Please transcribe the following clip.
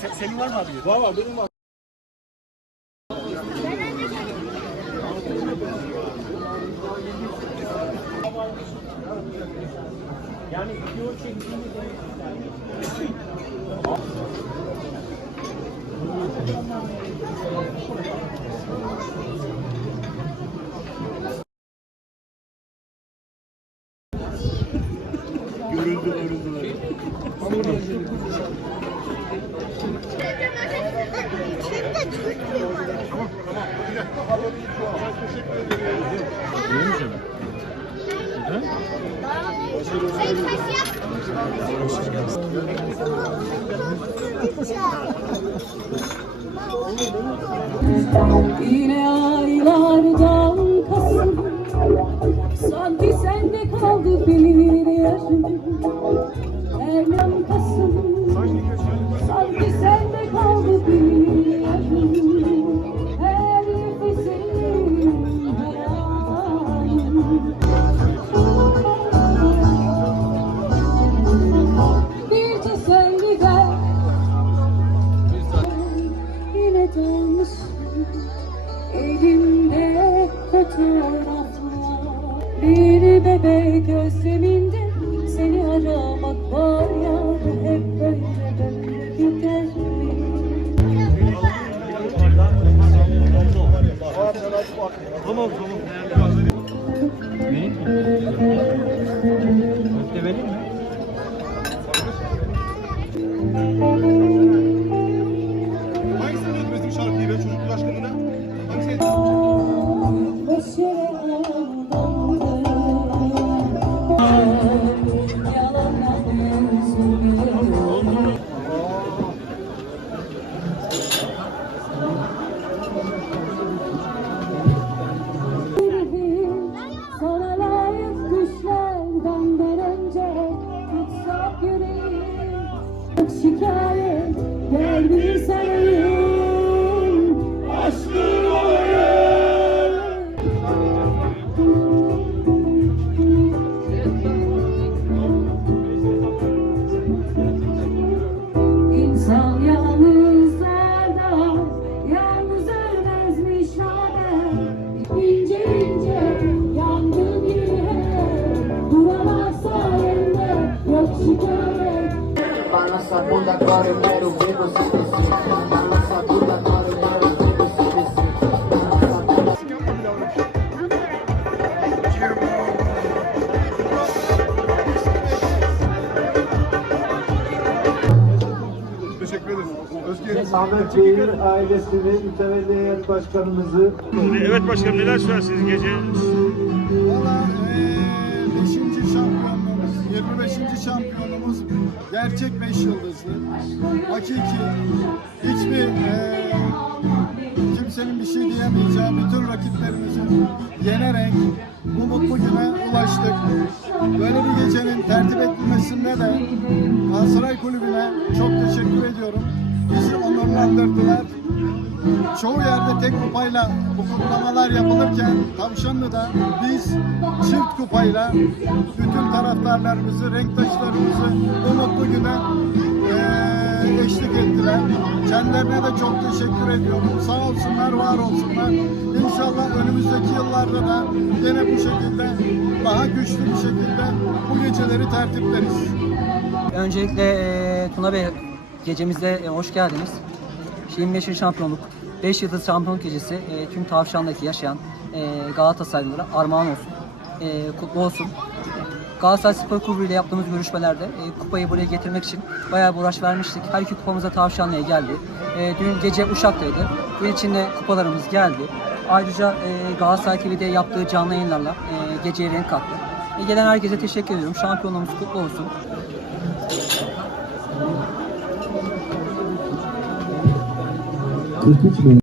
Se- Senin var mı abi? Var var benim var. Yani video çektiğimiz Görüldü görüldüler. Yine aylardan Kasım Sanki sende kaldı bir yarım Ermem Kasım Sanki sende kaldı bir yarım Her nefesim anım Bir teselli ver Yine dalmışsın Elimde fotoğraflar Bir bebek özleminde Seni aramak var ya Hep böyle böyle gider mi? Tamam tamam. Ne? Şikayet gel bir sarayım Balança bunda agora eu quero ver você descer. Balança bunda agora eu quero ver você descer. Ahmet Bey'in ailesini, mütevelli heyet başkanımızı Evet başkanım neler söylersiniz gece? Valla 5. şampiyonluğumuz, 25. şampiyonluğumuz gerçek 5 yıldızlı. Hakiki, hiçbir eee, kimsenin bir şey diyemeyeceği bütün rakiplerimizi yenerek bu mutlu güne ulaştık. Böyle bir gecenin tertip edilmesinde de Galatasaray Kulübü'ne çok teşekkür ediyorum. Bizi onurlandırdılar. Çoğu yerde tek kupayla bu kutlamalar yapılırken Tavşanlı'da biz çift kupayla bütün taraftarlarımızı, renktaşlarımızı bu mutlu güne eşlik ettiler. Kendilerine de çok teşekkür ediyorum. Sağ olsunlar, var olsunlar. İnşallah önümüzdeki yıllarda da yine bu şekilde daha güçlü bir şekilde bu geceleri tertipleriz. Öncelikle e, Tuna Bey gecemizde e, hoş geldiniz. 25. şampiyonluk, 5 yıldız şampiyonluk gecesi e, tüm Tavşan'daki yaşayan e, Galatasaraylılara armağan olsun. E, kutlu olsun. Galatasaray Spor Kulübü ile yaptığımız görüşmelerde e, kupayı buraya getirmek için bayağı bir uğraş vermiştik. Her iki kupamız da Tavşanlı'ya geldi. E, dün gece Uşak'taydı. Gün içinde kupalarımız geldi. Ayrıca e, Galatasaray TV'de yaptığı canlı yayınlarla e, geceye renk kattı. E, gelen herkese teşekkür ediyorum. Şampiyonluğumuz kutlu olsun. Escúcheme.